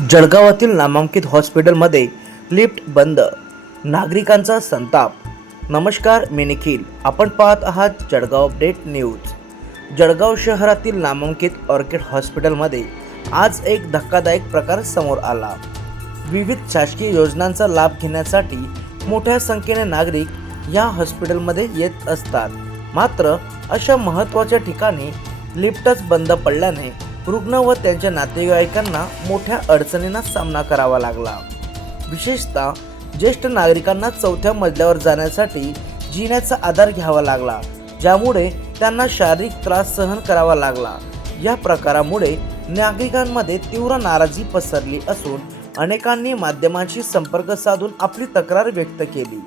जळगावातील नामांकित हॉस्पिटलमध्ये लिफ्ट बंद, नागरिकांचा संताप। नमस्कार, मी निखिल, आपण पाहत आहात जळगाव अपडेट न्यूज। जळगाव शहरातील नामांकित ऑर्किड हॉस्पिटलमध्ये आज एक धक्कादायक प्रकार समोर आला। विविध शासकीय योजनांचा लाभ घेण्यासाठी मोठ्या संख्येने नागरिक या हॉस्पिटलमध्ये येत असतात, मात्र अशा महत्त्वाच्या ठिकाणी लिफ्टच बंद पडल्याने रुग्ण व त्यांच्या नातेवाईकांना मोठ्या अडचणींना सामना करावा लागला। विशेषतः ज्येष्ठ नागरिकांना चौथ्या मजल्यावर जाण्यासाठी जिन्याचा आधार घ्यावा लागला, ज्यामुळे त्यांना शारीरिक त्रास सहन करावा लागला। या प्रकारामुळे नागरिकांमध्ये तीव्र नाराजी पसरली असून अनेकांनी माध्यमांशी संपर्क साधून आपली तक्रार व्यक्त केली।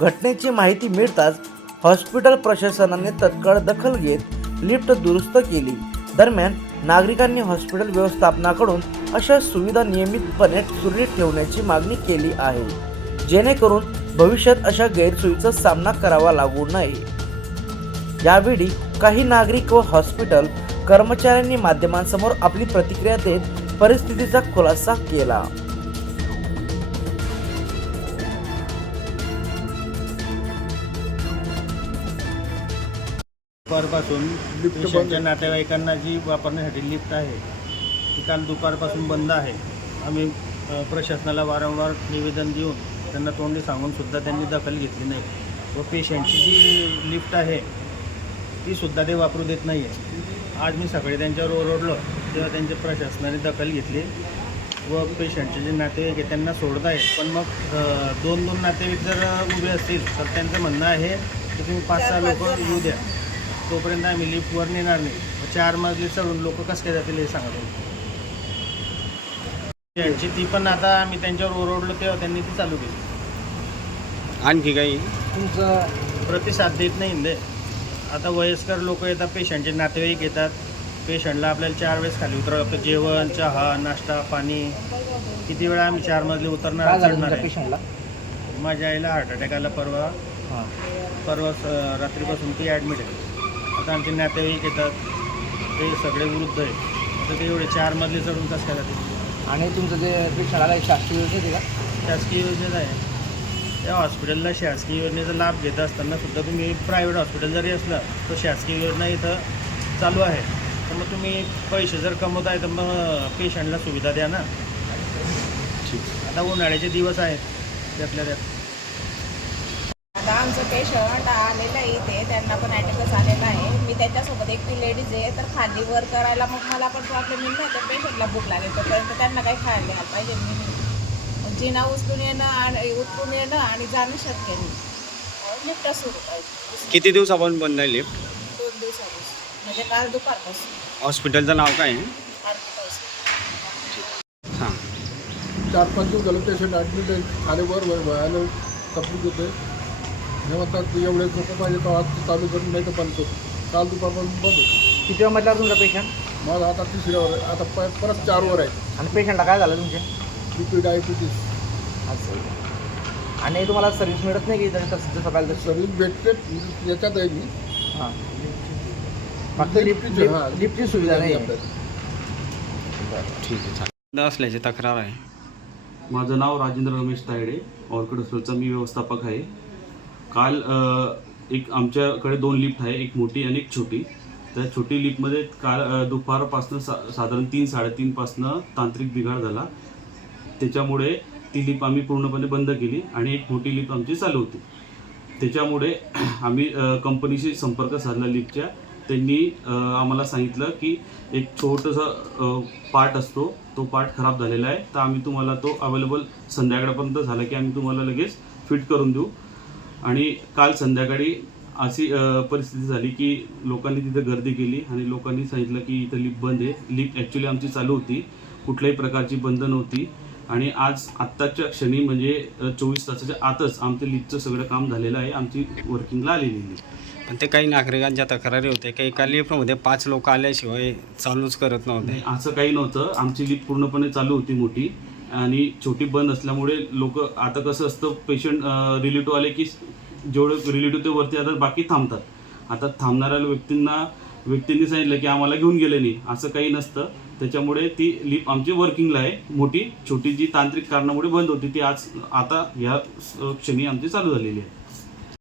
घटनेची माहिती मिळताच हॉस्पिटल प्रशासनाने तत्काळ दखल घेत लिफ्ट दुरुस्त केली। दरम्यान नागरिकांनी हॉस्पिटल व्यवस्थापनाकडून अशा सुविधा नियमितपणे सुरळीत ठेवण्याची मागणी केली आहे, जेणेकरून भविष्यात अशा गैरसोयीचा सामना करावा लागू नये। यावेळी काही नागरिक व हॉस्पिटल कर्मचाऱ्यांनी माध्यमांसमोर आपली प्रतिक्रिया देत परिस्थितीचा खुलासा केला। दुपारपासून पेशंटच्या नातेवाईकांना जी वापरण्यासाठी लिफ्ट आहे ती काल दुपारपासून बंद आहे। आम्ही प्रशासनाला वारंवार निवेदन देऊन त्यांना तोंडी सांगून सुद्धा त्यांनी दखल घेतली नाही व पेशंटची जी लिफ्ट आहे ती सुद्धा ते वापरू देत नाही आहे। आज मी सकाळी त्यांच्यावर ओरडलो तेव्हा त्यांच्या प्रशासनाने दखल घेतली व पेशंटचे जे नातेवाईक आहे त्यांना सोडत आहे, पण मग दोन नातेवाईक जर उभे असतील तर त्यांचं म्हणणं आहे की तुम्ही 5-6 लोक येऊ द्या, तोपर्यंत आम्ही लिफ्टवर नेणार नाही। 4 मजले चढून लोक कसं काय जातील हे सांगा त्यांची ती पण आता आम्ही त्यांच्यावर ओरडलो तेव्हा त्यांनी ती चालू केली। आणखी काही तुमचा प्रतिसाद देत नाही दे। आता वयस्कर लोक येतात, पेशंटचे नातेवाईक येतात, पेशंटला आपल्याला 4 वेळेस खाली उतरावं लागतं, जेवण, चहा, नाश्ता, पाणी। किती वेळा आम्ही 4 मजले उतरणार चढणार आहे। पेशंटला माझ्या आईला हार्ट अटॅक आला परवा रात्रीपासून ती ॲडमिट आहे। आता आमचे नातेवाईक येतात, ते सगळे वृद्ध आहेत, आता ते एवढे 4 मजले चढून कसं काय जातील? आणि तुमचं जे पेशंटला शासकीय योजना आहे का? शासकीय योजनेत आहे। त्या हॉस्पिटलला शासकीय योजनेचा लाभ घेत असताना सुद्धा तुम्ही प्रायव्हेट हॉस्पिटल जरी असलं तर शासकीय योजना इथं चालू आहे, तर मग तुम्ही पैसे जर कमवत आहे तर मग पेशंटला सुविधा द्या ना। आता उन्हाळ्याचे दिवस आहेत, त्यातल्या त्यात आता आमचं पेशंट आलेलं आहे इथे, त्यांना पण अटॅकच आलेला आहे। मी त्याच्यासोबत एकटी लेडीज आहे, तर खाली वर करायला मग मला पण प्रॉब्लेम येईल ना, तर पेशंटला भूक लागेल तोपर्यंत त्यांना काही खायला द्यायला पाहिजे। मी जिना उचलून येणं आणि उतरून येणं आणि जाणं शक्य नाही। लिफ्ट सुरू पाहिजे। किती दिवसापासून बंद आहे लिफ्ट? 2 दिवसापासून, म्हणजे काल दुपारपासून। हॉस्पिटलचं नाव काय आहे? हां, 4-5 दिवस झालं पेशंट ॲडमिट आहे आणि वर व्हायला तकलीफ होते। हे म्हणतात एवढे लोक पाहिजे तर आज चालू करून नाही तर बंद करू। काल दुपारपासून बंद होतं। किती मजल्यावर तुमचा पेशंट? माझा आता 3ऱ्यावर आहे, आता परत 4वर आहे। आणि पेशंटला काय झालं तुमचे? BP diabetes. असं आणि तुम्हाला सर्व्हिस मिळत नाही की जसं पाहिजे तसं? सर्विस भेटते याच्यात आहे मी। हां, फक्त लिफ्टची सुविधा नाही आहे। ठीक आहे, चालेल। बंद असल्याची तक्रार आहे। माझं नाव राजेंद्र रमेश तायडे, ऑर्किड हॉस्पिटलचा मी व्यवस्थापक आहे। काल एक आमच्याकडे 2 लिफ्ट आहे, एक मोठी आणि एक छोटी। त्या छोटी लिफ्टमध्ये काल दुपारपासून साधारण 3-3:30 पासून तांत्रिक बिघाड झाला, त्याच्यामुळे ती लिफ्ट आम्ही पूर्णपणे बंद केली आणि एक मोठी लिफ्ट आमची चालू होती। त्याच्यामुळे आम्ही कंपनीशी संपर्क साधला लिफ्टच्या। त्यांनी आम्हाला सांगितलं की एक छोटंसं पार्ट असतो, तो पार्ट खराब झालेला आहे, तर आम्ही तुम्हाला तो अवेलेबल संध्याकाळपर्यंत झाला की आम्ही तुम्हाला लगेच फिट करून देऊ। आणि काल संध्याकाळी अशी परिस्थिती झाली की लोकांनी तिथे गर्दी केली आणि लोकांनी सांगितलं की इथं लिफ्ट बंद आहे। लिफ्ट ॲक्च्युली आमची चालू होती, कुठल्याही प्रकारची बंद नव्हती। आणि आज आत्ताच्या क्षणी म्हणजे 24 तासाच्या आतच आमचं लिफ्टचं सगळं काम झालेलं आहे, आमची वर्किंगला आलेली आहे। पण ते काही नागरिकांच्या तक्रारी होते की एका लिफ्टमध्ये 5 लोक आल्याशिवाय चालूच करत नव्हते। असं काही नव्हतं, आमची लिफ्ट पूर्णपणे चालू होती मोठी, आणि छोटी बंद असल्यामुळे लोक, आता कसं असतं, पेशंट रिलेटिव्ह आले की जेवढे रिलेटिव्ह ते वरती आता बाकी थांबतात। आता थांबणाऱ्या व्यक्तींना व्यक्तींनी सांगितलं की आम्हाला घेऊन गेले नाही, असं काही नसतं. त्याच्यामुळे ती लिफ्ट आमची वर्किंगला आहे. मोठी छोटी जी तांत्रिक कारणामुळे बंद होती ती आता ह्या क्षणी आमची चालू झालेली आहे.